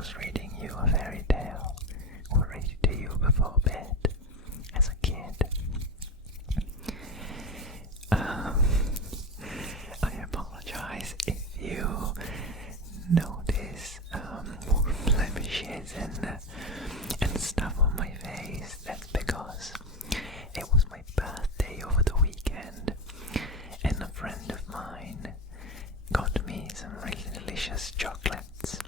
was reading you a fairy tale or read it to you before bed as a kid. I apologize if you notice more blemishes and stuff on my face. That's because it was my birthday over the weekend, and a friend of mine got me some really delicious chocolates,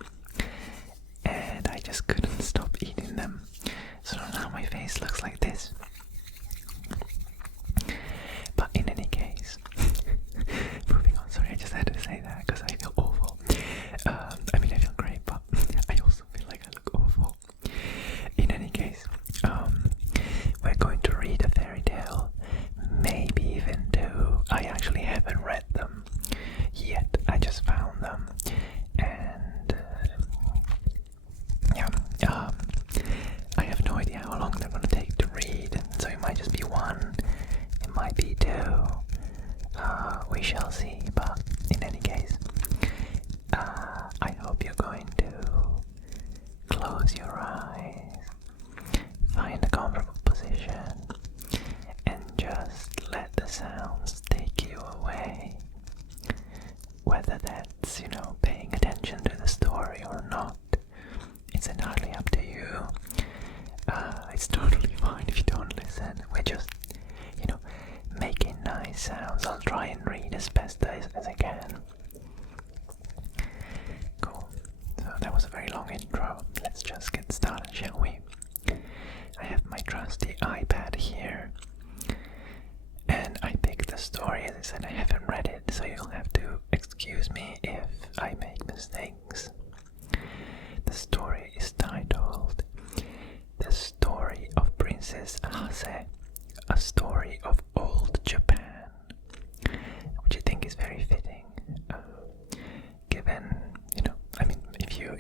and I just couldn't stop eating them. So now my face looks like this. But in any case, moving on. Sorry, I just had to say that because I feel awful. I mean, I feel great, but I also feel like I look awful. In any case, we're going to read a fairy tale, maybe even two. I actually haven't read them yet. I just found them, and I have no idea how long they're going to take to read, so it might just be one, it might be two, we shall see. But in any case, I hope you're going to close your eyes, find a comfortable position, and just let the sounds take you away. Whether that's, paying attention to the story or not, it's entirely up to you. It's totally fine if you don't listen. We're just, making nice sounds. I'll try and read as best as I can. Cool. So that was a very long intro. Let's just get started, shall we? I have my trusty iPad here, and I picked the story. As I said, I haven't read it, so you'll have to excuse me if I make mistakes. The story is titled The Story of Princess Hase, a story of old Japan, which I think is very fitting, given,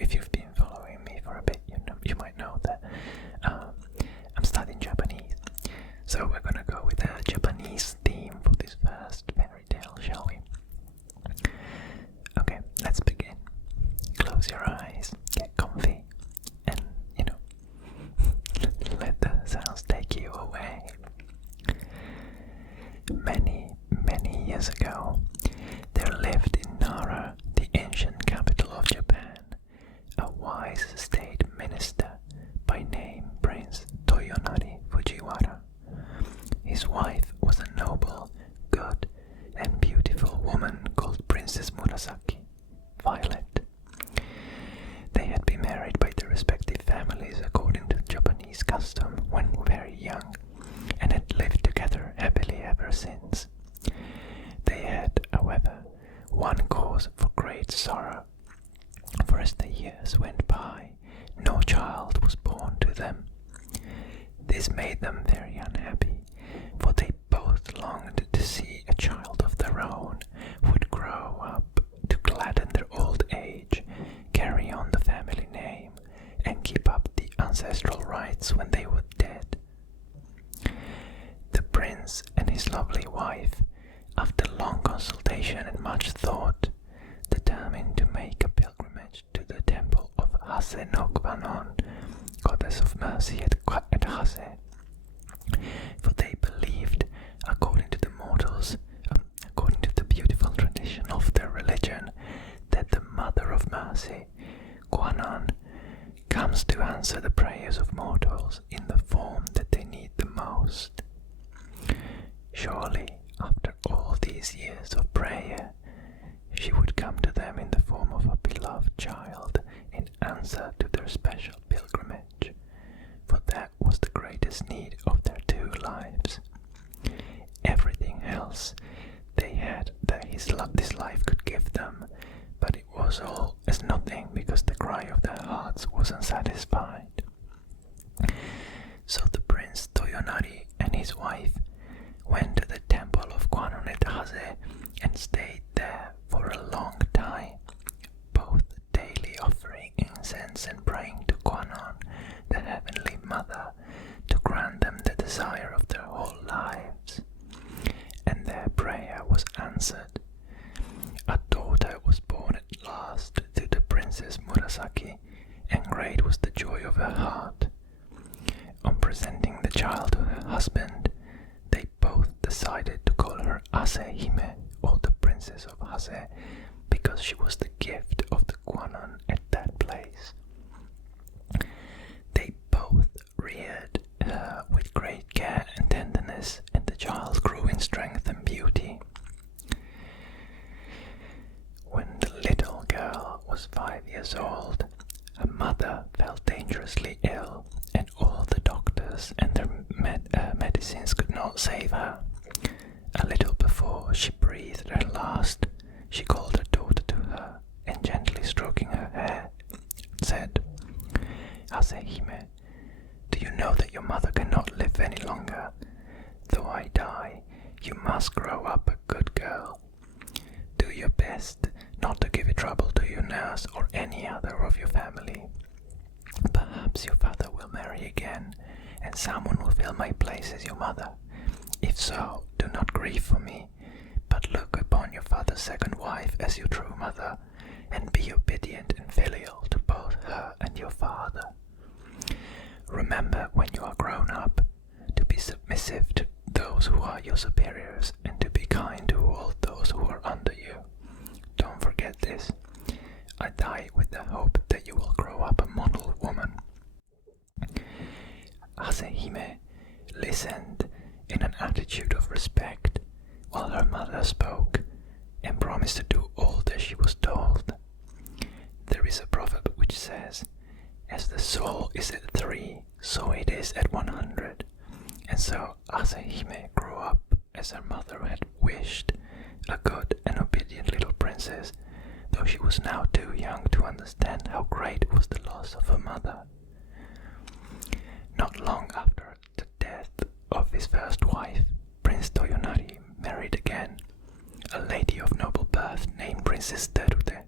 if you've been following me for a bit, you might know that I'm studying Japanese, so we're gonna go with a Japanese theme for this first fairy tale, shall we? Okay, let's begin. Close your eyes, get comfy, and, let the sounds take you away. Many, many years ago, there lived in Nara, the ancient capital of Japan, a wise state minister by name Prince Toyonari Fujiwara. His wife was a noble, good, and beautiful woman called Princess Murasaki, Violet. They had been married by their respective families according to Japanese custom when very young, and had lived together happily ever since. They had, however, one cause for great sorrow, for as the years went by, no child was born to them. This made them very unhappy, for they both longed to see a child of their own who would grow up to gladden their old age, carry on the family name, and keep up the ancestral rights when they were dead. The prince and his lovely wife, after long consultation and much thought, determined to make a pilgrimage to the temple of Hase-no-Kwanon, goddess of mercy at Hase, for they believed, according to the beautiful tradition of their religion, that the Mother of Mercy, Kwanon, comes to answer the prayers of mortals in the form that they need the most. Surely, after all these years of prayer, she would come to them in the form of a beloved child in answer to their special pilgrimage, for that was the greatest need of their two lives. Everything else they had that this life could give them, but it was all as nothing because the cry of their hearts was unsatisfied. So the Prince Toyonari and his wife went to the temple of Kwanon at Hase and stayed there for a long time, both daily offering incense and praying to Kwanon, the Heavenly Mother, to grant them the desire of their whole lives. And their prayer was answered. A daughter was born at last to the Princess Murasaki, and great was the joy of her heart. On presenting the child to her husband, they both decided to call her Hase-Hime, or the Princess of Hase, because she was the gift of the Kwanon at that place. They both reared her with great care and tenderness, and the child grew in strength and beauty. When the little girl was 5 years old, her mother fell dangerously ill, and all the doctors and their medicines could not save her. A little before she breathed her last, she called her daughter to her, and gently stroking her hair, said, "Hase-Hime, do you know that your mother cannot live any longer? Though I die, you must grow up a good girl. Do your best not to give trouble to your nurse or any other of your family. Perhaps your father will marry again, and someone will fill my place as your mother. If so, do not grieve for me, but look upon your father's second wife as your true mother, and be obedient and filial to both her and your father. Remember, when you are grown up, to be submissive to those who are your superiors, and to be kind to all those who are under you. Don't forget this. I die with the hope that you will grow up a model woman." Hase-Hime listened in an attitude of respect while her mother spoke, and promised to do all that she was told. There is a proverb which says, "As the soul is at 3, so it is at 100. And so Hase-Hime grew up as her mother had wished, a good and obedient little princess, though she was now too young to understand how great was the loss of her mother. Not long after the death of his first wife, Prince Toyonari married again, a lady of noble birth named Princess Terute.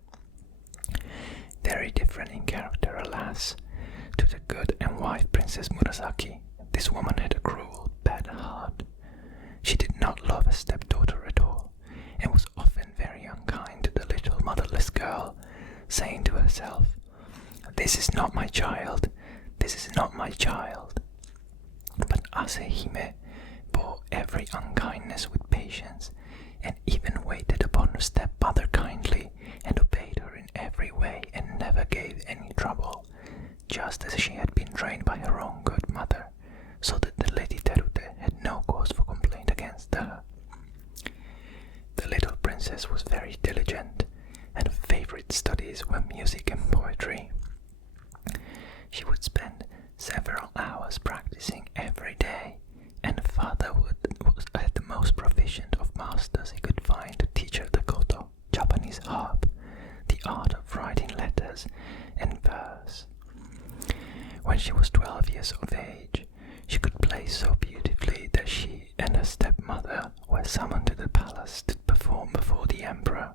Very different in character, alas, to the good and wife Princess Murasaki. This woman had a cruel, bad heart. She did not love her stepdaughter at all, and was often very unkind to the little motherless girl, saying to herself, "This is not my child, this is not my child." But Hase-Hime bore every unkindness with patience, and even waited upon her stepmother kindly, and obeyed her in every way, and never gave any trouble, just as she had been trained by her own good mother, so that the Lady Terute had no cause for complaint against her. The little princess was very diligent, and her favorite studies were music and poetry. She would spend several hours practicing every day, and her father had the most proficient of masters he could find to teach her the koto, Japanese harp, the art of writing letters and verse. When she was 12 years of age, she could play so beautifully that she and her stepmother were summoned to the palace to perform before the emperor.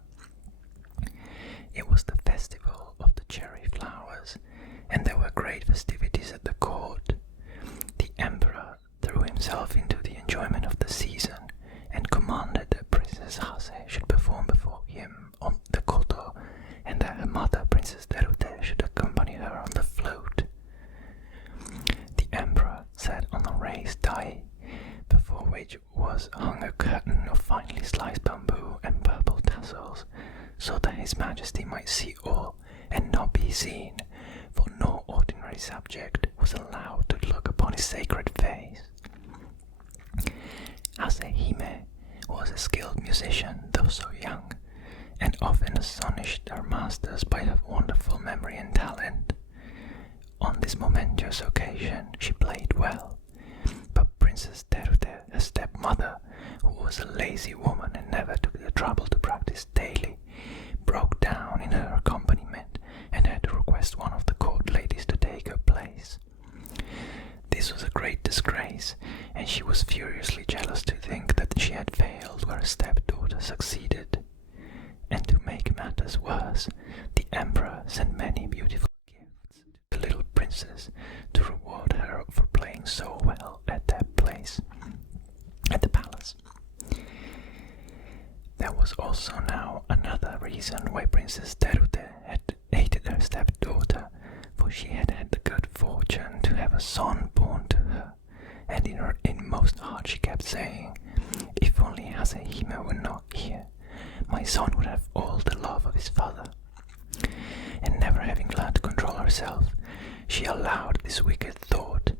It was the festival of the cherry flowers, and there were great festivities at the court. The emperor threw himself into the enjoyment of the season, and commanded that Princess Hase should perform before him on the koto, and that her mother, Princess Terute, should accompany her on the flute. The emperor sat on a raised dais, before which was hung a curtain of finely sliced bamboo and purple tassels, so that his majesty might see all and not be seen, for no ordinary subject was allowed to look upon his sacred face. Hase-Hime was a skilled musician, though so young, and often astonished her masters by her wonderful memory and talent. On this momentous occasion she played well, but Princess Terute, her stepmother, who was a lazy woman and never took the trouble to practice daily, broke down in her accompaniment and had to request one of the court ladies to take her place. This was a great disgrace, and she was furiously jealous to think that she had failed where her stepdaughter succeeded. And to make matters worse, the emperor sent many beautiful gifts to the little princess to reward her for playing so well at that place, at the palace. There was also now another reason why Princess Terute had hated her stepdaughter, for she had a son born to her, and in her inmost heart she kept saying, "If only Hase-Hime were not here, my son would have all the love of his father." And never having learned to control herself, she allowed this wicked thought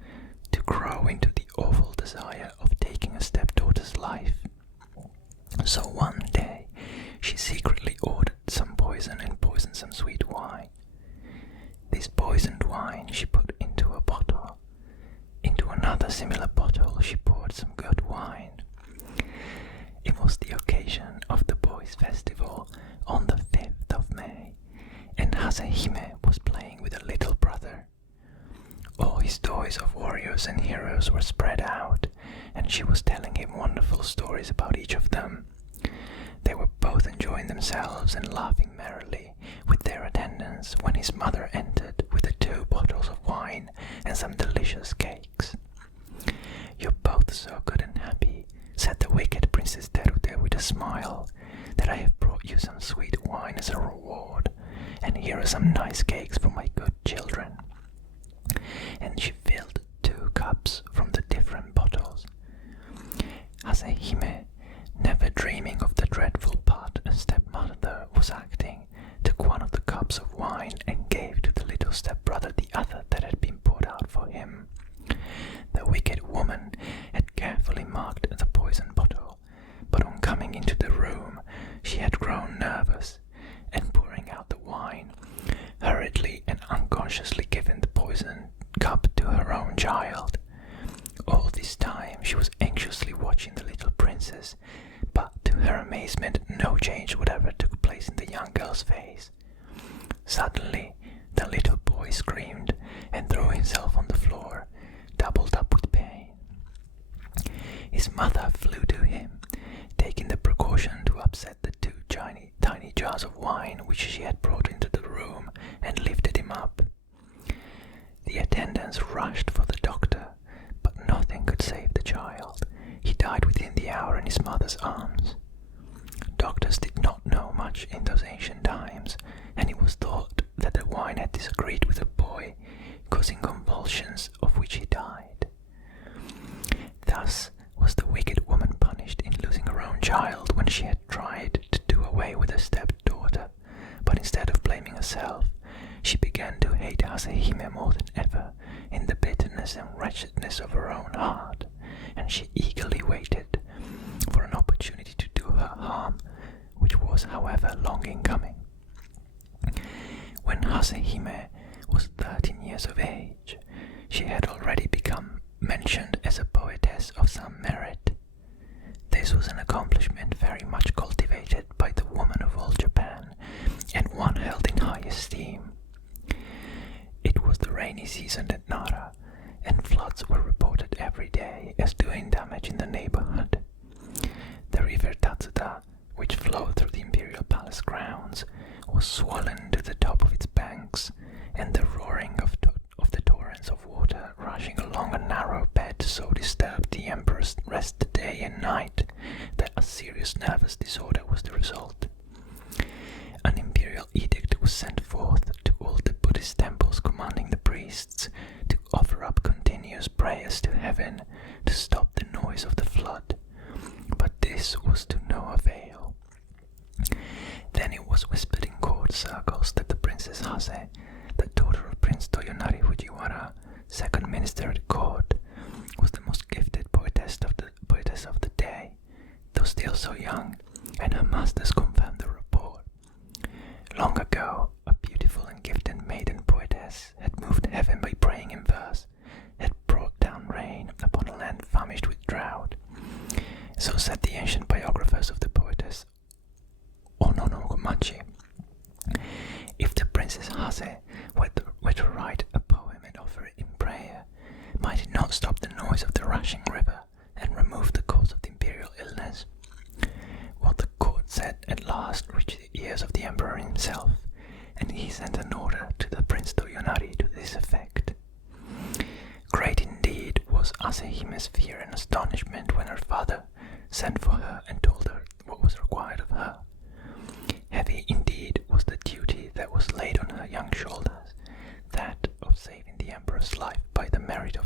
to grow into the awful desire of taking a stepdaughter's life. So one day she secretly ordered some poison and poisoned some sweet wine. This poisoned wine she put into a bottle. Into another similar bottle she poured some good wine. It was the occasion of the boys' festival on the 5th of May, and Hase-Hime was playing with a little brother. All his toys of warriors and heroes were spread out, and she was telling him wonderful stories about each of them. They were both enjoying themselves and laughing merrily with their attendants when his mother entered with the 2 bottles of wine and some delicious cakes. "You're both so good and happy," said the wicked Princess Terute with a smile, "that I have brought you some sweet wine as a reward, and here are some nice cakes for my good children." And she filled 2 cups from the different bottles. Hase-Hime, never dreaming of the dreadful part a stepmother was acting, took one of the cups of wine and gave to the little stepbrother the other that had been poured out for him. The wicked woman had carefully marked the poison bottle, but on coming into the room she had grown nervous, and pouring out the wine, hurriedly and unconsciously given the poison cup to her own child. All this time she was anxiously watching the little princess, but to her amazement no change whatever took place in the young girl's face. Suddenly the little boy screamed and threw himself on the floor, doubled up with pain. His mother flew to him, taking the precaution to upset the 2 tiny jars of wine which she had brought into the room, and lifted him up. The attendants rushed for the doctor, but nothing could save the child. He died within the hour in his mother's arms. Doctors did not know much in those ancient times, and it was thought that the wine had disagreed with the boy, causing convulsions of which he died. Thus was the wicked woman punished in losing her own child when she had tried to do away with her stepdaughter, but instead of blaming herself, she began to hate Hase-Hime more than ever in the bitterness and wretchedness of her own heart, and she eagerly waited for an opportunity to do her harm, which was, however, long in coming. When Hase-Hime was 13 years of age, she had already become mentioned as a poetess of some merit. This was an accomplishment very much cultivated by the women of all Japan, and one held in high esteem. It was the rainy season at Nara, and floods were reported every day as doing damage in the neighborhood. The river Tatsuda, which flowed through the imperial palace grounds, was swollen to the top of its banks, and the roaring of the torrents of water rushing along a narrow bed so disturbed the emperor's rest day and night that a serious nervous disorder was the result. An imperial edict was sent forth to all the Buddhist temples, commanding the priests to offer up continuous prayers to heaven to stop the noise of the flood, but this was to no avail. Then it was whispered in court circles that the Princess Hase, the daughter of Prince Toyonari Fujiwara, second minister at court, was the most gifted poetess of the day, though still so young, and her masters confirmed the report. Long ago, a beautiful and gifted maiden poetess had moved heaven by praying in verse, had brought down rain upon a land famished with drought. So said the ancient biographers of the poetess Ononokomachi. If the Princess Hase were to write a poem and offer it in prayer, might it not stop the noise of the rushing river and remove the cause of the imperial illness? What the court said at last reached the ears of the emperor himself, and he sent an order to the Prince Toyonari to this effect. Great indeed was Hase-Hime's fear and astonishment when her father sent for her and told her what was required of her. Heavy indeed was the duty that was laid on her young shoulders, that of saving the emperor's life by the merit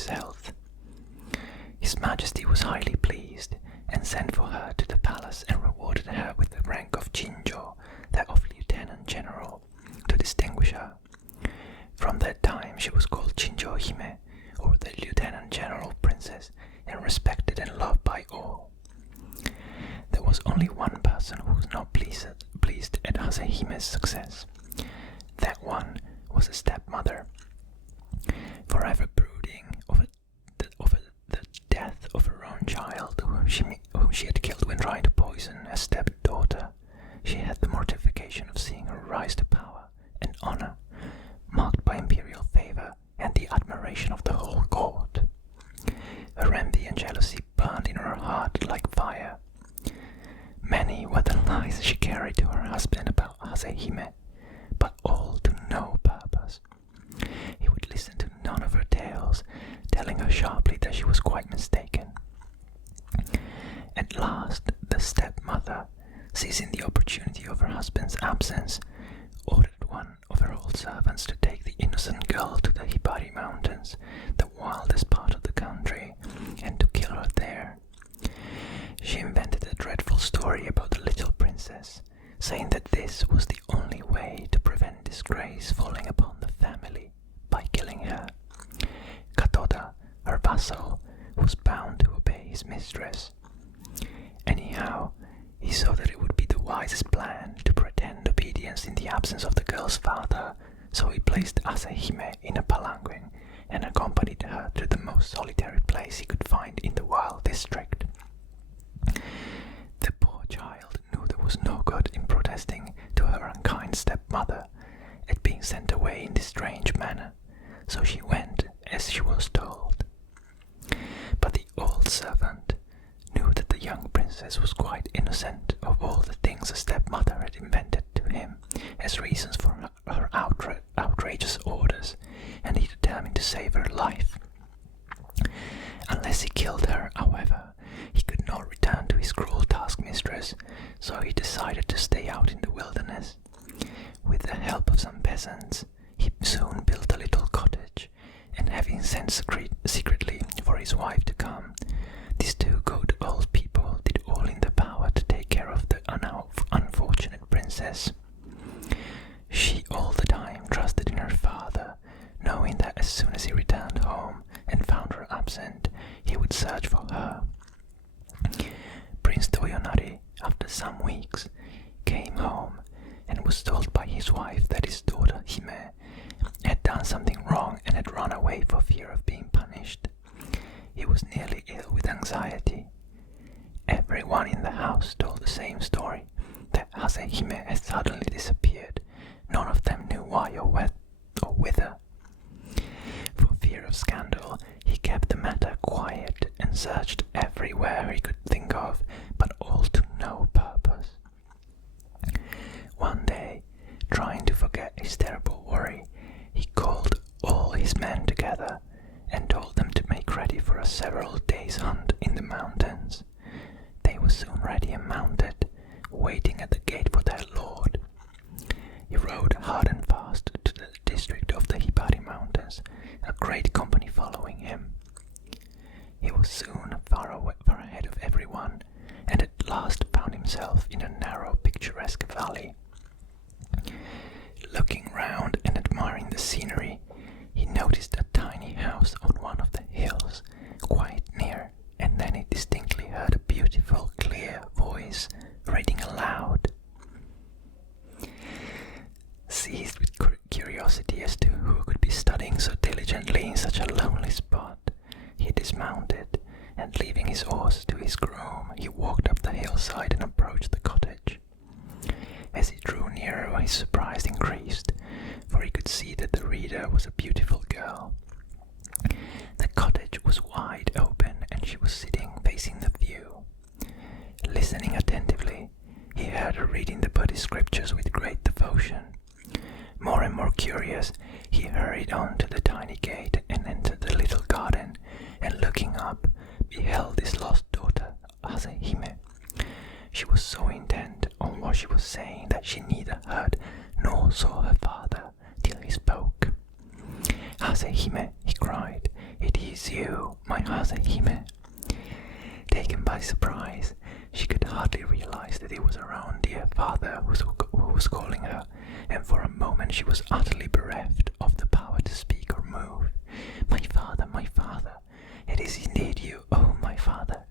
his health. His Majesty was highly pleased, and sent for her to the palace and rewarded her with the rank of Jinjo, that of Lieutenant General, to distinguish her. From that time she was called Jinjo-hime, or the Lieutenant General Princess, and respected and loved by all. There was only one person who was not pleased at Hase-Hime's success. That one was a stepmother. Forever brooding over the death of her own child, whom she had killed when trying to poison a stepdaughter, she had the mortification of seeing her rise to power and honor, marked by imperial favor and the admiration of the whole court. Her envy and jealousy burned in her heart like fire. Many were the lies she carried to her husband about Hase-Hime, but all to no purpose. He would listen to none of her tales, telling her sharply that she was quite mistaken. At last, the stepmother, seizing the opportunity of her husband's absence, ordered one of her old servants to take the innocent girl to the Hibari Mountains, the wildest part of the country, and to kill her there. She invented a dreadful story about the little princess, saying that this was the only way to prevent disgrace falling upon the family, by killing her. Katoda, her vassal, was bound to obey his mistress. Anyhow, he saw that it would be the wisest plan to pretend obedience in the absence of the girl's father, so he placed Asahime in a palanquin and accompanied her to the most solitary place he could find in the wild district. The poor child knew there was no good in protesting to her unkind stepmother at being sent away in this strange manner, so she went as she was told. But the old servant knew that the young princess was quite innocent of all the things the stepmother had invented to him as reasons for her outrageous orders, and he determined to save her life. Unless he killed her, however, he could not return to his cruel taskmistress, so he decided to stay out in the wilderness. With the help of some peasants, he soon built a little cottage, and having sent secretly for his wife to come, these two good old people did all in their power to take care of the unfortunate princess. She all the time trusted in her father, knowing that as soon as he returned home and found her absent, he would search for her. Prince Toyonari, after some weeks, came home and was told by his wife that his daughter Hime had done something wrong and had run away for fear of being punished. He was nearly ill with anxiety. Everyone in the house told the same story, that Hase-Hime had suddenly disappeared. None of them knew why or whither. For fear of scandal, he kept the matter quiet and searched everywhere he could think of, but all to no purpose. One day, trying to forget his terrible worry, he called all his men together and told them to make ready for a several days' hunt in the mountains. They were soon ready and mounted, waiting at the gate for their lord. He rode hard and fast to the district of the Hibari Mountains, a great company following him. He was soon far ahead of everyone, and at last found himself in a narrow, picturesque valley. Looking round and admiring the scenery, he noticed a tiny house on one of the hills, quite near, and then he distinctly heard a beautiful, clear voice reading aloud. Seized with curiosity as to who could be studying so diligently in such a lonely spot, he dismounted, and leaving his horse to his groom, he walked up the hillside and approached the cottage. As he drew nearer, his surprise increased, for he could see that the reader was a beautiful girl. The cottage was wide open, and she was sitting facing the view. Listening attentively, he heard her reading the Buddhist scriptures with great devotion. More and more curious, he hurried on to the tiny gate and entered the little garden, and looking up, beheld his lost daughter, Hase-Hime. She was so intent on what she was saying that she neither heard nor saw her father till he spoke. Hase-Hime, he cried, it is it's you, my Hase-Hime. Taken by surprise, she could hardly realize that it was her own dear father who was calling her, and for a moment she was utterly bereft of the power to speak or move. My father, it is indeed you, oh my father,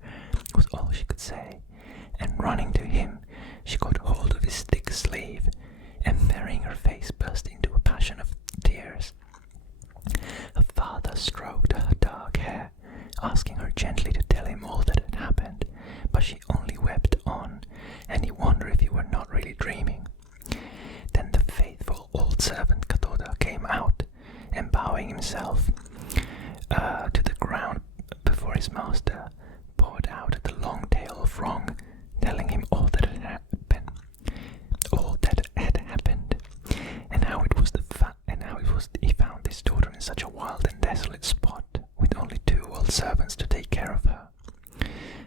was all she could say, and running to him, she caught hold of his thick sleeve, and burying her face burst into a passion of tears. Her father stroked her dark hair, asking her gently to tell him all that had happened, but she only wept on, and he wondered if he were not really dreaming. Then the faithful old servant Katoda came out, and bowing himself to the ground before his master, poured out the long tale of wrong, telling him all that had happened, and how he found his daughter in such a wild and desolate spot, with only 2 old servants to take care of her.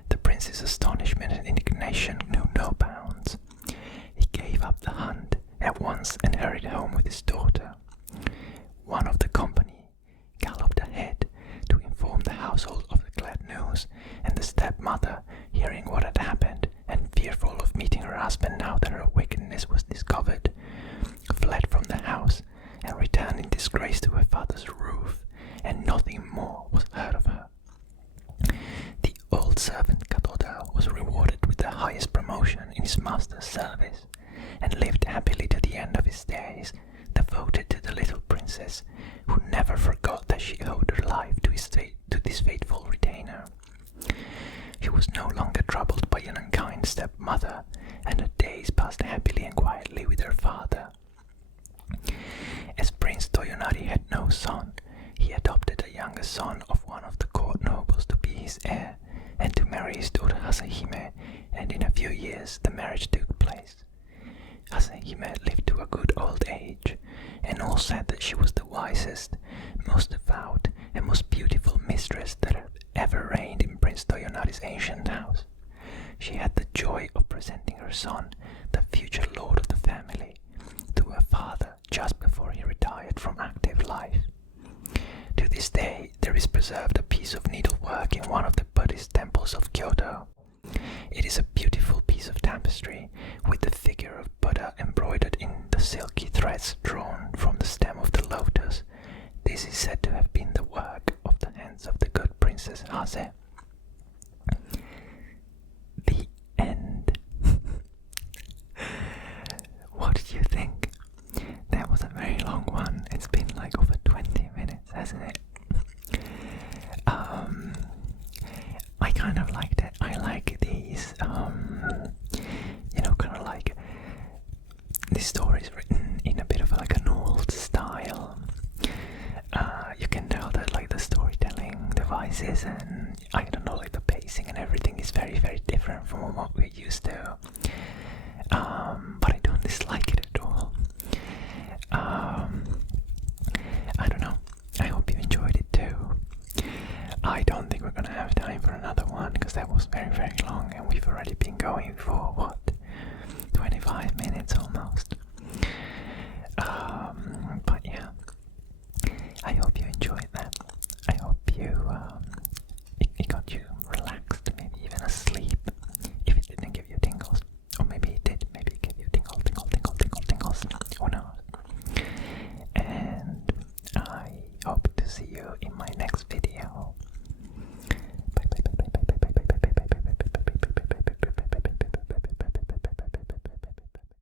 The prince's astonishment and indignation knew no bounds. He gave up the hunt at once and hurried home with his daughter. One of the company galloped ahead to inform the household of the glad news, and the stepmother, hearing what had happened, and fearful of meeting her husband now that her wickedness was discovered, fled from the house and returned in disgrace to her father's roof, and nothing more was heard of her. The old servant Katoda was rewarded with the highest promotion in his master's service, and lived happily to the end of his days, devoted to the little princess, who never forgot that she owed her life to this faithful retainer. She was no longer troubled by an unkind stepmother, and her days passed happily and quietly with her father. As Prince Toyonari had no son, he adopted a younger son of one of the court nobles to be his heir, and to marry his daughter Hase-Hime, and in a few years the marriage took place. Hase-Hime lived to a good old age, and all said that she was the wisest, most devout, and most beautiful mistress that had ever reigned in Prince Toyonari's ancient house. She had the joy of presenting her son, the future lord of the family, to her father just before he retired from active life. To this day, there is preserved a piece of needlework in one of the Buddhist temples of Kyoto. It is a beautiful piece of tapestry, with the figure of Buddha embroidered in the silky threads drawn from the stem of the lotus. This is said to have been the work of the hands of the good Princess Hase. The end. What did you think? That was a very long one. It's been like over 20 minutes, hasn't it? I kind of liked it. I like these, kind of like these stories written in a bit of like an old style. You can tell that like the storytelling devices and I don't know, like the pacing and everything is very, very different from what we're used to. But I don't dislike it at all. I don't know. I hope you enjoyed it too. I don't think we're gonna have time for another one because that was very, very long and we've already been going for